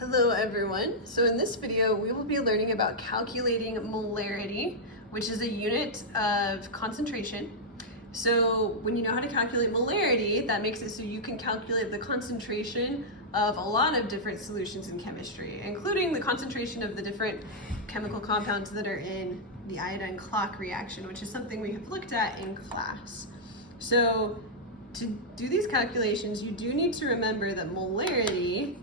Hello everyone. So in this video we will be learning about calculating molarity, which is a unit of concentration. So when you know how to calculate molarity, that makes it so you can calculate the concentration of a lot of different solutions in chemistry, including the concentration of the different chemical compounds that are in the iodine clock reaction, which is something we have looked at in class. So to do these calculations, you do need to remember that molarity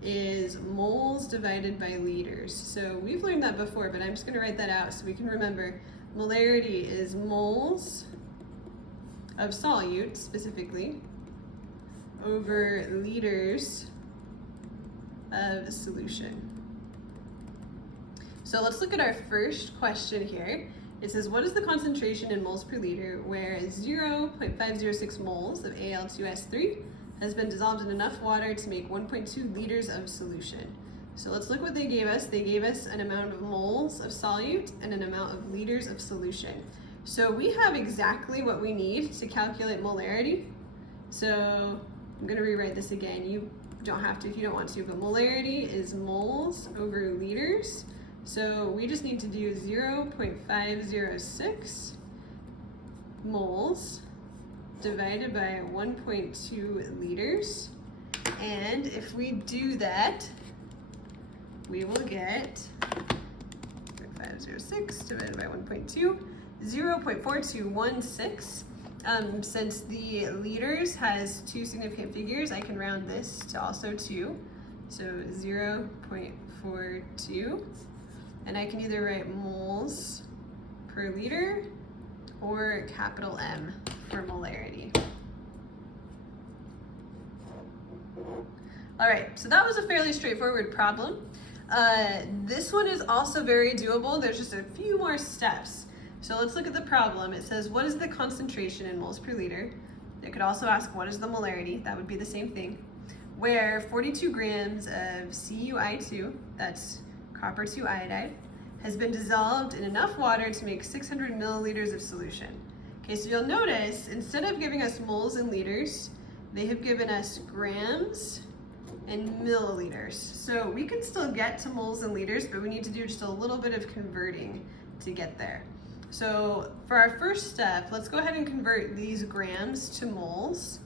is moles divided by liters. So we've learned that before, but I'm just going to write that out so we can remember. Molarity is moles of solute, specifically, over liters of solution. So let's look at our first question here. It says, what is the concentration in moles per liter where 0.506 moles of Al2S3 has been dissolved in enough water to make 1.2 liters of solution? So let's look what they gave us. They gave us an amount of moles of solute and an amount of liters of solution. So we have exactly what we need to calculate molarity. So I'm going to rewrite this again. You don't have to if you don't want to, but molarity is moles over liters. So we just need to do 0.506 moles divided by 1.2 liters. And if we do that, we will get 0.506 divided by 1.2, 0.4216. Since the liters has two significant figures, I can round this to also 2. So 0.42. And I can either write moles per liter or capital M for molarity. All right, so that was a fairly straightforward problem. This one is also very doable. There's just a few more steps. So let's look at the problem. It says, what is the concentration in moles per liter? It could also ask, what is the molarity? That would be the same thing. Where 42 grams of CuI2, that's copper 2 iodide, has been dissolved in enough water to make 600 milliliters of solution. Okay, so you'll notice, instead of giving us moles and liters, they have given us grams and milliliters. So we can still get to moles and liters, but we need to do just a little bit of converting to get there. So for our first step, let's go ahead and convert these grams to moles.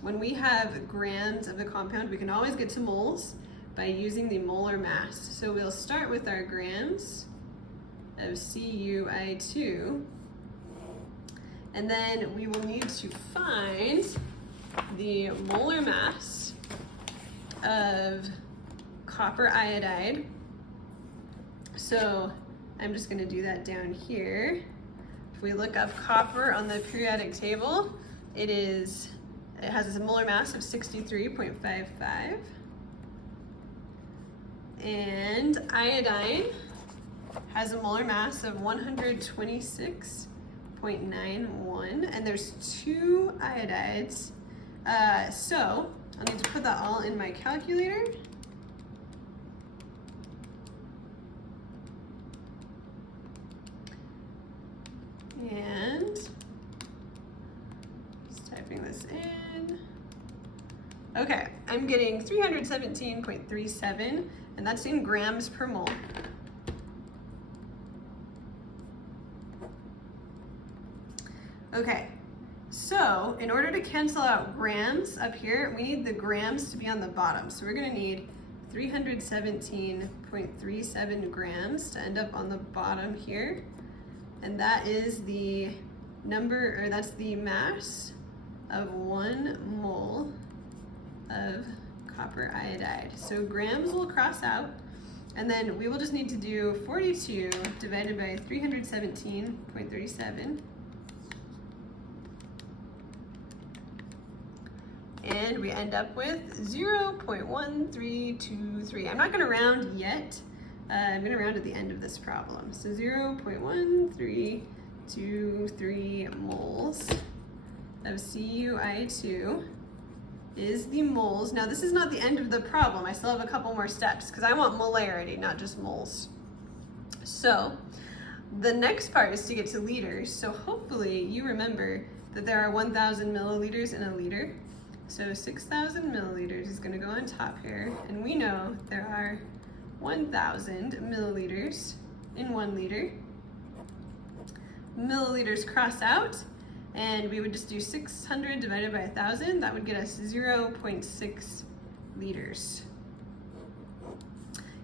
When we have grams of the compound, we can always get to moles by using the molar mass. So we'll start with our grams of CuI2, and then we will need to find the molar mass of copper iodide. So I'm just going to do that down here. If we look up copper on the periodic table, it has a molar mass of 63.55. And iodine has a molar mass of 126.91, and there's 2 iodides. So I'll need to put that all in my calculator. And just typing this in. Okay, I'm getting 317.37, and that's in grams per mole. Okay, so in order to cancel out grams up here, we need the grams to be on the bottom. So we're going to need 317.37 grams to end up on the bottom here. And that is the number, or that's the mass of 1 mole of copper iodide. So grams will cross out, and then we will just need to do 42 divided by 317.37. And we end up with 0.1323. I'm not going to round yet. I'm going to round at the end of this problem. So 0.1323 moles of CuI2 is the moles. Now this is not the end of the problem. I still have a couple more steps because I want molarity, not just moles. So the next part is to get to liters. So hopefully you remember that there are 1,000 milliliters in a liter. So 6,000 milliliters is gonna go on top here, and we know there are 1,000 milliliters in 1 liter. Milliliters cross out, and we would just do 600 divided by 1,000. That would get us 0.6 liters.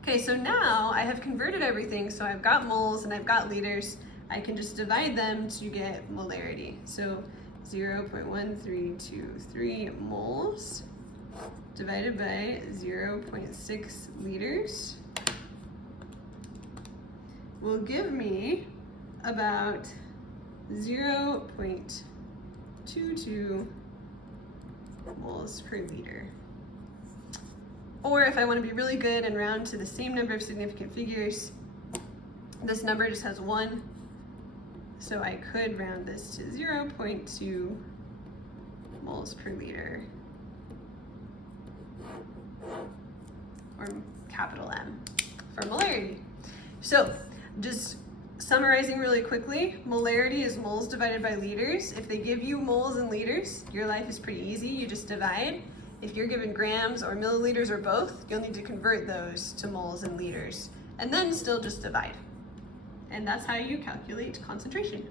Okay, so now I have converted everything, so I've got moles and I've got liters. I can just divide them to get molarity. So 0.1323 moles divided by 0.6 liters will give me about 0.22 moles per liter. Or if I want to be really good and round to the same number of significant figures, this number just has 1, so I could round this to 0.2 moles per liter, or capital M for molarity. So just summarizing really quickly, molarity is moles divided by liters. If they give you moles and liters, your life is pretty easy. You just divide. If you're given grams or milliliters or both, you'll need to convert those to moles and liters, and then still just divide. And that's how you calculate concentration.